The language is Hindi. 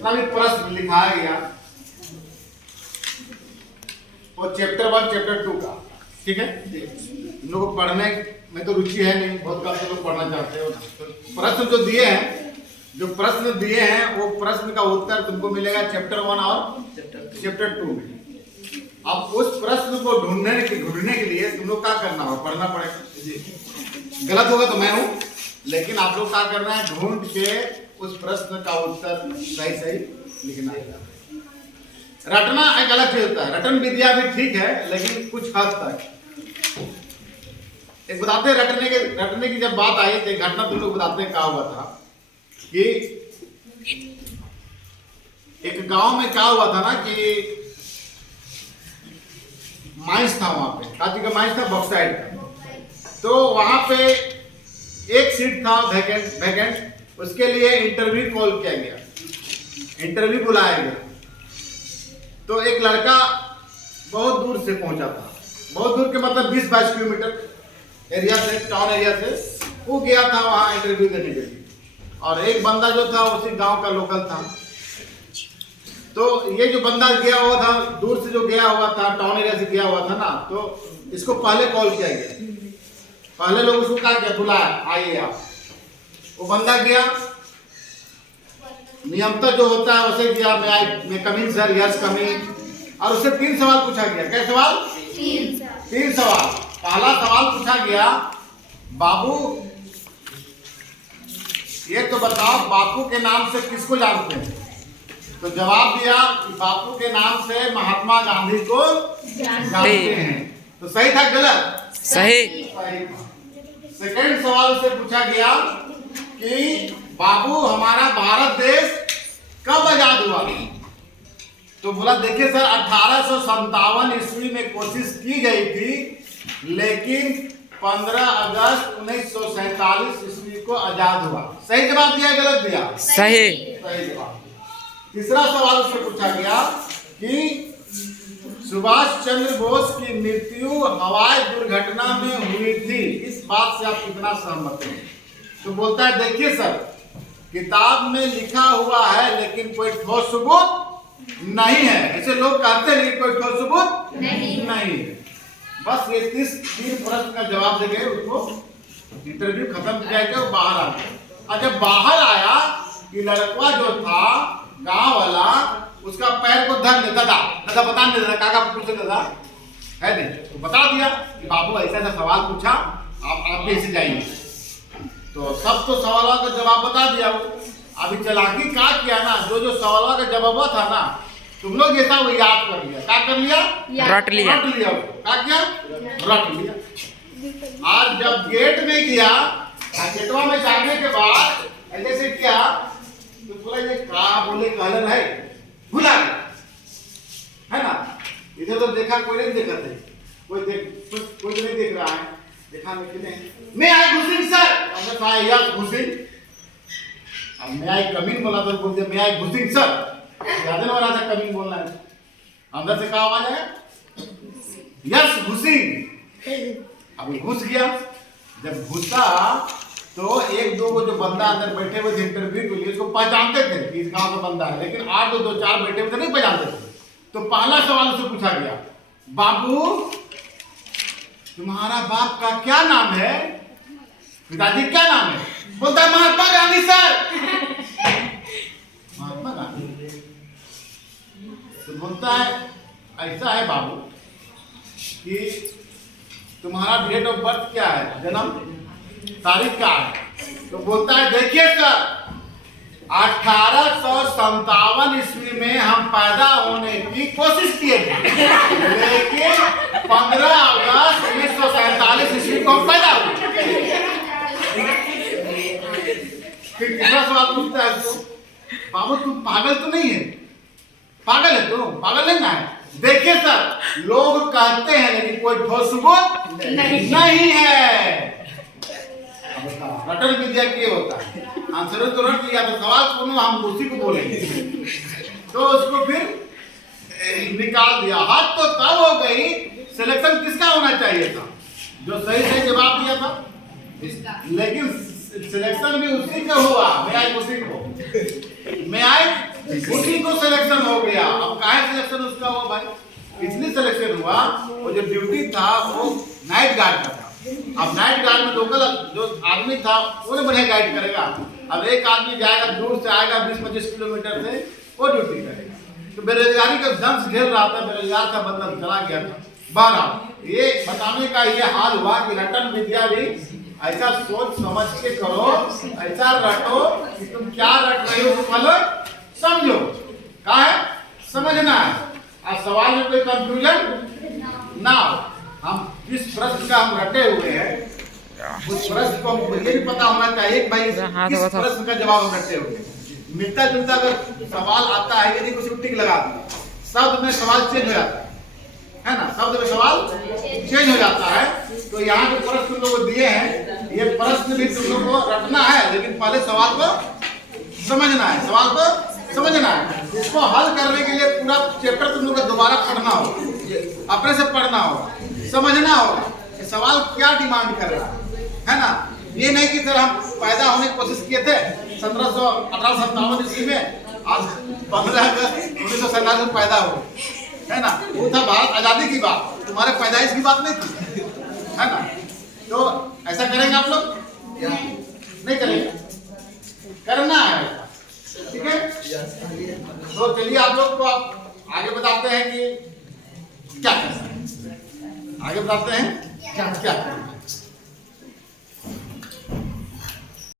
जितना भी प्रश्न लिखाया गया वो चैप्टर 1 चैप्टर 2 का, ठीक है। इन लोगों को पढ़ने में तो रुचि है नहीं, बहुत कम लोग पढ़ना चाहते हो ना। तो प्रश्न जो दिए हैं वो प्रश्न का उत्तर तुमको मिलेगा चैप्टर 1 और चैप्टर 2 में। अब उस प्रश्न को ढूंढने के लिए तुम लोग क्या करना होगा, पढ़ना पड़ेगा। गलत होगा तो मैं हूं, लेकिन आप लोग क्या करना है, ढूंढ के उस प्रश्न का उत्तर सही लिखना है। रटना एक अलग चीज होता है, रटन विद्या भी ठीक है, लेकिन कुछ हद तक। एक बताते रटने की जब बात आई तो घटना तुम लोग बताते हैं क्या हुआ था कि एक गांव में क्या हुआ था ना कि माइंस था, वहां पे काची का माइंस था, बॉक्साइड का। तो वहां पे एक सीट था वैकेंट, उसके लिए इंटरव्यू कॉल किया गया, इंटरव्यू बुलाया गया। तो एक लड़का बहुत दूर से पहुंचा था, बहुत दूर के मतलब 20-22 किलोमीटर एरिया से, टाउन एरिया से वो गया था वहां इंटरव्यू देने के लिए। और एक बंदा जो था उसी गांव का लोकल था। तो ये जो बंदा गया हुआ था, दूर से जो गया हुआ था, टाउन एरिया से गया हुआ था ना, तो इसको पहले कॉल किया गया, पहले लोग उसको क्या किया, बुलाया, आइए आप। वो बंदा गया, नियमतः जो होता है वैसे किया, मैं कम इन सर, यस कम इन। और उससे 3 सवाल पूछा गया। क्या सवाल? 3 सवाल। पहला सवाल पूछा गया, बाबू ये तो बताओ बापू के नाम से किसको जानते हैं? तो जवाब दिया कि बापू के नाम से महात्मा गांधी को जानते हैं। तो सही था गलत? सही। सेकंड सवाल से पूछा गया कि बाबू हमारा भारत देश कब आजाद हुआ? तो बोला देखिए सर 1857 ईस्वी में कोशिश की गई थी, लेकिन 15 अगस्त 1947 ईस्वी को आजाद हुआ। सही जवाब दिया गलत दिया? सही जवाब। तीसरा सवाल उससे पूछा गया कि सुभाष चंद्र बोस की मृत्यु हवाई दुर्घटना में हुई थी, इस बात से आप कितना सहमत हैं? तो बोलता है देखिए सर किताब में लिखा हुआ है, लेकिन कोई ठोस सबूत नहीं है। ऐसे लोग कहते हैं कोई ठोस सबूत नहीं। बस ये 3 प्रश्न का जवाब देके उसको इंटरव्यू खत्म किया गया, वो बाहर आ गया। और जब बाहर आया कि लड़का जो था गांव वाला, उसका पैर को धर लेता था, दादा बता नहीं देता, काका पूछे दादा है नहीं, तो बता दिया कि बाबू ऐसा सवाल पूछा, आप भी ऐसे जाइए। तो सब तो सवालों का जवाब बता दिया वो। अभी चालाकी क्या किया ना, जो सवालों का जवाब था ना, तुम लोग ये था वो याद कर लिया। क्या कर लिया? रट लिया। क्या किया? रट लिया। और जब गेट में गया, गेटवा में जाने के बाद ऐसे किया, तो बोला ये कहा बोले कहलन है, भुला गया है ना। इधर तो देखा, कोई नहीं देखा थे, कोई तो नहीं देख रहा है, देखा नहीं। मैं आई घुसिंग सर, हमने कहा यस घुसिंग। अब मैं आई कमिंग बोला तो बोलते मैं आई घुसिंग सर, याद नहीं हो रहा था कमिंग बोलना है। अंदर से क्या आवाज है? यस घुसिंग। अब घुस गया। जब घुसा तो 1-2 को जो बंदा अंदर बैठे हुए थे इंटरव्यू के लिए, उसको पहचानते थे कि इस गांव का बंदा है, लेकिन 8 2-4 बैठे हुए थे नहीं पहचानते थे। तो पहला सवाल उससे पूछा गया, बाबू तुम्हारा बाप का क्या नाम है? पिताजी क्या नाम है? बोलता है महात्मा गांधी सर। महात्मा गांधी। तो बोलता है ऐसा है बाबू कि तुम्हारा डेट ऑफ बर्थ क्या है, जन्म तारीख क्या है? तो बोलता है देखिए सर 1857 ईस्वी में हम पैदा होने की कोशिश किए थे, लेकिन 15 अगस्त 1947 ईस्वी को हम पैदा हुए। फिर तीसरा सवाल पूछता है तो, बाबू तुम पागल तो नहीं है? पागल है तुम? पागल नहीं ना है? देखिए सर लोग कहते हैं, लेकिन कोई ठोस सबूत नहीं है। रटन विद्या क्या होता है? आंसर तो रट लिया, तो सवाल सुनो, हम उसी को बोलेंगे। तो उसको फिर निकाल दिया। हाथ तो तब हो गई, सिलेक्शन किसका होना चाहिए था? जो सही जवाब दिया था, लेकिन सिलेक्शन भी उसी का हुआ। मैं आई उसी को, मैं आई उसी को सिलेक्शन हो गया। अब काहे सिलेक्शन उसका हुआ भाई? इसलिए सिलेक्शन हुआ, वो जो ड्यूटी था वो नाइट गार्ड का था। अब नाइट गार्ड में लोकल जो आदमी था वो नहीं बढ़िया गाइड करेगा। अब एक आदमी जाएगा, दूर से आएगा 20-25 किलोमीटर से, वो ड्यूटी करेगा। तो बेरोजगारी का दंश घेर रहा था, बेरोजगार का बंधन चला गया था। बहरहाल ये बताने का ये हाल हुआ कि रटन विद्या भी ऐसा सोच समझ के करो, ऐसा रटो कि तुम क्या रट रहे हो मतलब समझो, क्या है समझना है। अब सवाल में कोई कंफ्यूजन ना हो। हम जिस प्रश्न का हम रटे हुए हैं उस प्रश्न को हमको ये भी पता होना चाहिए कि भाई किस प्रश्न का जवाब हम रटे हुए हैं। मिलता जुलता अगर सवाल आता है, यदि कुछ टिक लगा दिया, शब्द में सवाल चेंज हो जाता है ना, शब्द में सवाल चेंज हो जाता है। तो यहाँ जो प्रश्न तुम लोग को दिए हैं, ये प्रश्न भी तुम लोग को रटना है, लेकिन पहले सवाल को समझना है, सवाल को समझना है। इसको हल करने के लिए पूरा चैप्टर तुम लोग को दोबारा पढ़ना होगा, अपने से पढ़ना होगा, समझना होगा कि सवाल क्या डिमांड कर रहा है ना। ये नहीं कि सर हम पैदा होने की कोशिश किए थे 1857 ईस्वी में, आज 15 अगस्त 1947 में पैदा हो, है ना। वो था भारत आजादी की बात, तुम्हारे पैदाइश की बात नहीं थी, है ना। तो ऐसा करेंगे आप लोग? नहीं करेंगे, करना है, ठीक है। तो चलिए आप लोग को आप आगे बताते हैं कि क्या कर सकते हैं, आगे बताते हैं क्या क्या